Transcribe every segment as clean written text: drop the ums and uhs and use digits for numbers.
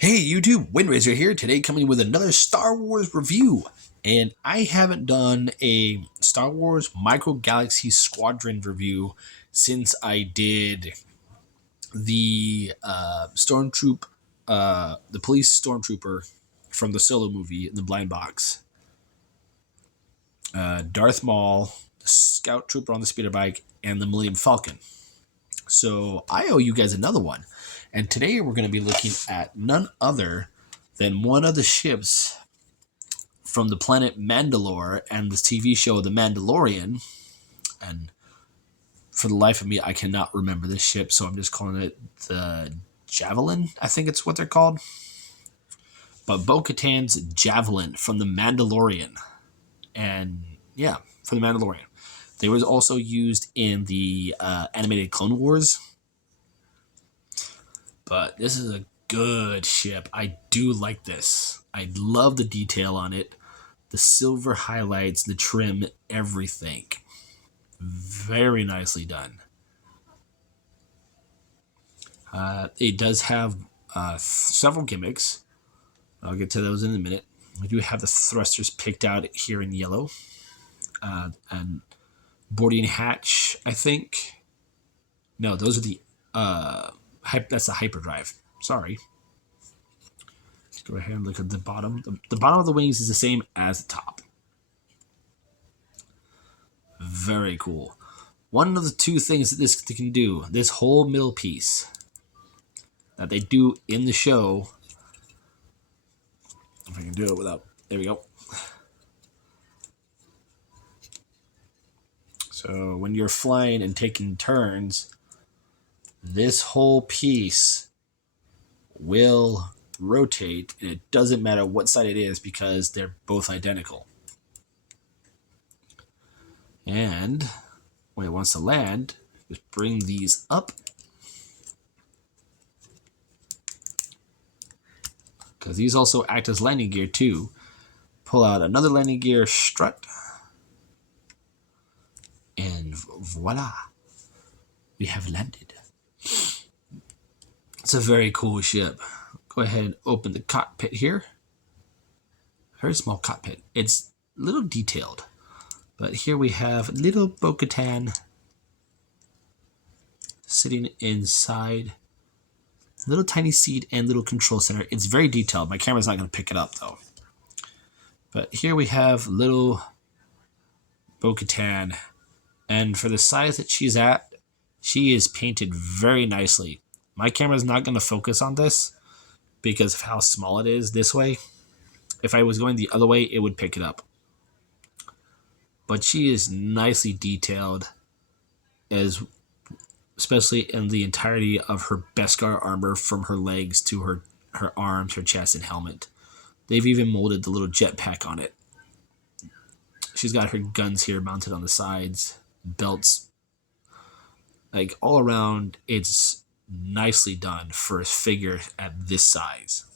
Hey YouTube, Windraiser here, today coming with another Star Wars review. And I haven't done a Star Wars Micro Galaxy Squadron review since I did the the police stormtrooper from the Solo movie in the blind box. Darth Maul, the scout trooper on the speeder bike, and the Millennium Falcon. So I owe you guys another one. And today we're going to be looking at none other than one of the ships from the planet Mandalore and the TV show The Mandalorian. And for the life of me, I cannot remember this ship, so I'm just calling it the Javelin, I think it's what they're called. But Bo-Katan's Javelin from The Mandalorian. And yeah, for The Mandalorian. They was also used in the animated Clone Wars. But this is a good ship. I do like this. I love the detail on it. The silver highlights, the trim, everything. Very nicely done. It does have several gimmicks. I'll get to those in a minute. We do have the thrusters picked out here in yellow. And boarding hatch, I think. No, those are the... that's the hyperdrive. Sorry. Let's go ahead and look at the bottom. The bottom of the wings is the same as the top. Very cool. One of the two things that this can do, this whole middle piece that they do in the show, if I can do it without, there we go. So when you're flying and taking turns, this whole piece will rotate, and it doesn't matter what side it is because they're both identical. And when it wants to land, just bring these up, because these also act as landing gear too. Pull out another landing gear strut, and voila, we have landed. It's a very cool ship. Go ahead and open the cockpit here. Very small cockpit. It's a little detailed. But here we have little Bo-Katan sitting inside. Little tiny seat and little control center. It's very detailed. My camera's not going to pick it up though. But here we have little Bo-Katan. And for the size that she's at, she is painted very nicely. My camera's not going to focus on this because of how small it is this way. If I was going the other way, it would pick it up. But she is nicely detailed, especially in the entirety of her Beskar armor from her legs to her arms, her chest, and helmet. They've even molded the little jetpack on it. She's got her guns here mounted on the sides, belts. Like all around, it's nicely done for a figure at this size.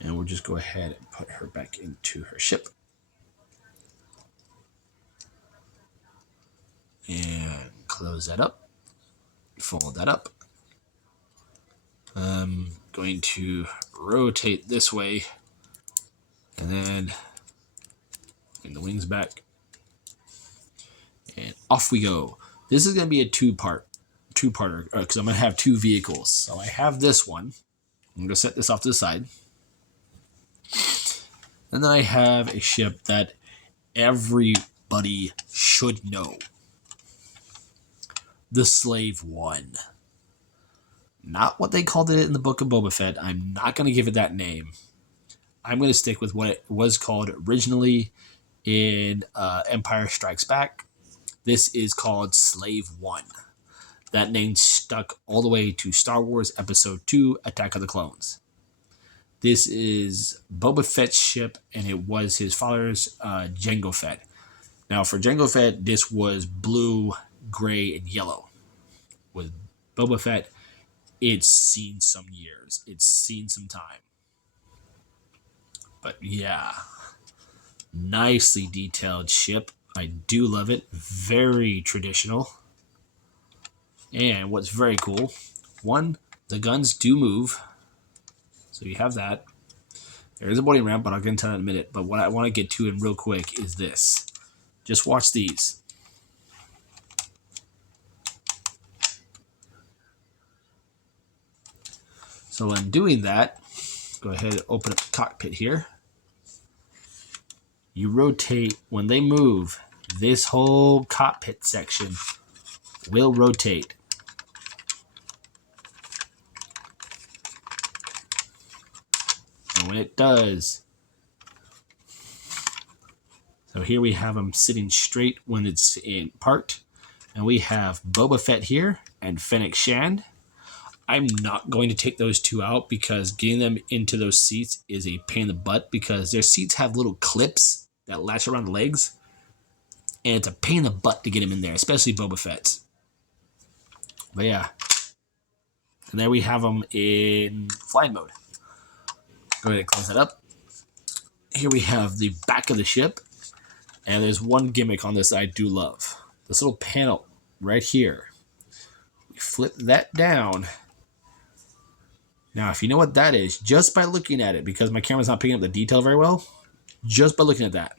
And we'll just go ahead and put her back into her ship. And close that up. Fold that up. I'm going to rotate this way. And then bring the wings back. And off we go. This is going to be a two-parter, because I'm going to have two vehicles. So I have this one. I'm going to set this off to the side. And then I have a ship that everybody should know. The Slave One. Not what they called it in the Book of Boba Fett. I'm not going to give it that name. I'm going to stick with what it was called originally in Empire Strikes Back. This is called Slave One. That name stuck all the way to Star Wars Episode 2, Attack of the Clones. This is Boba Fett's ship, and it was his father's Jango Fett. Now, for Jango Fett, this was blue, gray, and yellow. With Boba Fett, it's seen some years. It's seen some time. But yeah, nicely detailed ship. I do love it. Very traditional. And what's very cool, one, the guns do move. So you have that. There is a boarding ramp, but I'll get into that in a minute. But what I want to get to in real quick is this. Just watch these. So in doing that, go ahead and open up the cockpit here. You rotate. When they move, this whole cockpit section will rotate. And when it does, so here we have them sitting straight when it's in parked. And we have Boba Fett here and Fennec Shand. I'm not going to take those two out because getting them into those seats is a pain in the butt because their seats have little clips that latch around the legs. And it's a pain in the butt to get them in there, especially Boba Fett's. But yeah. And there we have them in flying mode. Go ahead and close that up. Here we have the back of the ship. And there's one gimmick on this I do love. This little panel right here. We flip that down. Now, if you know what that is, just by looking at it, because my camera's not picking up the detail very well, just by looking at that,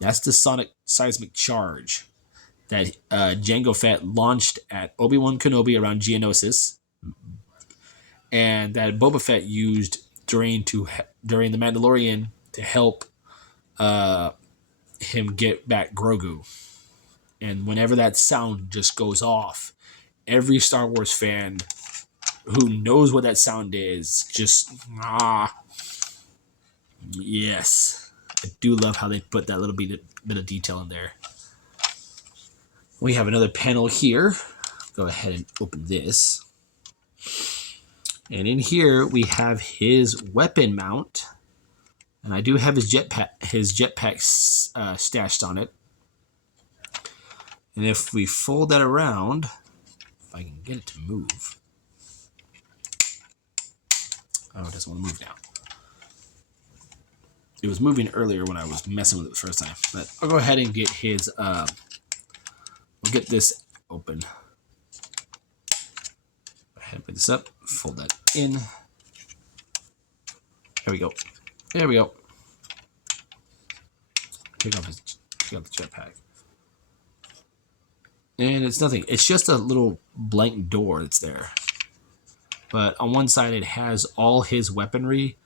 that's the sonic seismic charge that Jango Fett launched at Obi-Wan Kenobi around Geonosis, and that Boba Fett used during the Mandalorian to help him get back Grogu. And whenever that sound just goes off, every Star Wars fan who knows what that sound is just yes. I do love how they put that little bit of detail in there. We have another panel here. Go ahead and open this. And in here we have his weapon mount. And I do have his jetpack stashed on it. And if we fold that around, if I can get it to move. Oh, it doesn't want to move now. It was moving earlier when I was messing with it the first time. But I'll go ahead and get his, we'll get this open. Go ahead and put this up, fold that in. There we go. There we go. Take off the jetpack. And it's nothing. It's just a little blank door that's there. But on one side, it has all his weaponry.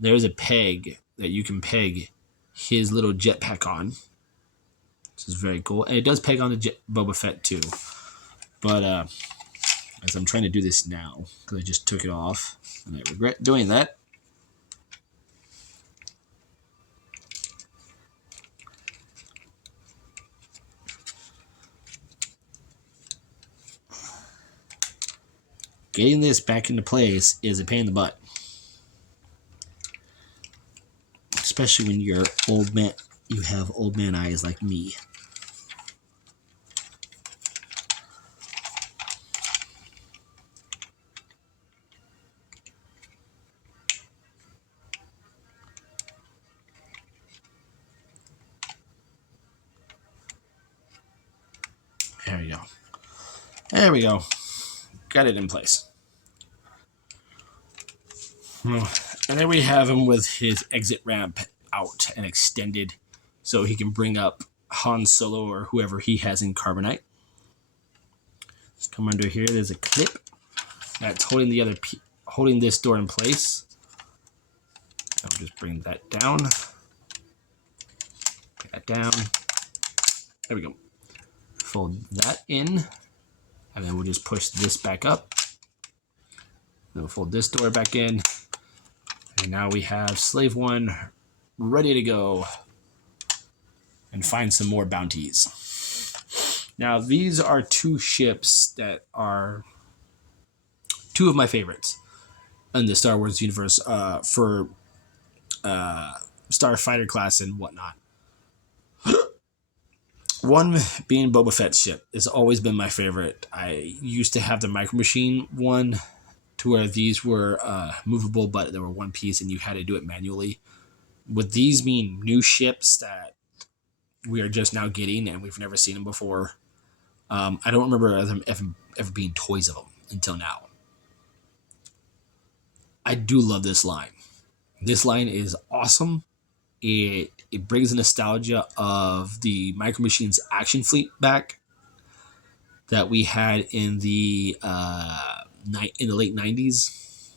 There's a peg that you can peg his little jetpack on. This is very cool. And it does peg on the Boba Fett too. But as I'm trying to do this now, because I just took it off, and I regret doing that. Getting this back into place is a pain in the butt. Especially when you're old man, you have old man eyes like me. There we go. There we go. Got it in place. And then we have him with his exit ramp out and extended so he can bring up Han Solo or whoever he has in Carbonite. Let's come under here. There's a clip that's holding this door in place. I'll just bring that down. Bring that down. There we go. Fold that in. And then we'll just push this back up. Then we'll fold this door back in. And now we have Slave 1 ready to go and find some more bounties. Now, these are two ships that are two of my favorites in the Star Wars universe for Starfighter class and whatnot. One being Boba Fett's ship has always been my favorite. I used to have the Micro Machine one to where these were movable, but they were one piece and you had to do it manually. With these being new ships that we are just now getting and we've never seen them before, I don't remember them ever being toys of them until now. I do love this line. This line is awesome. It brings the nostalgia of the Micro Machines action fleet back that we had in the late '90s.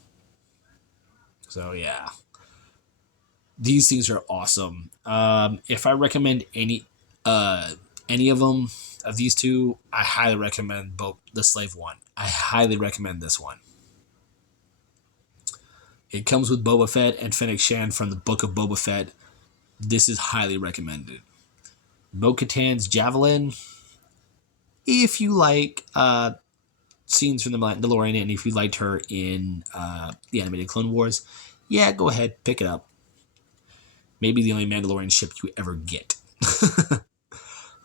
So yeah, these things are awesome. If I recommend any of them of these two, I highly recommend both the Slave one. I highly recommend this one. It comes with Boba Fett and Fennec Shan from the Book of Boba Fett. This is highly recommended. Bo-Katan's Javelin. If you like scenes from the Mandalorian and if you liked her in the animated Clone Wars, yeah, go ahead, pick it up. Maybe the only Mandalorian ship you ever get.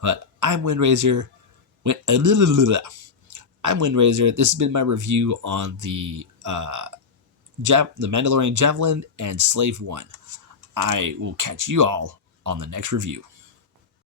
But I'm Windraiser. I'm Windraiser. This has been my review on the Mandalorian Javelin and Slave One. I will catch you all on the next review.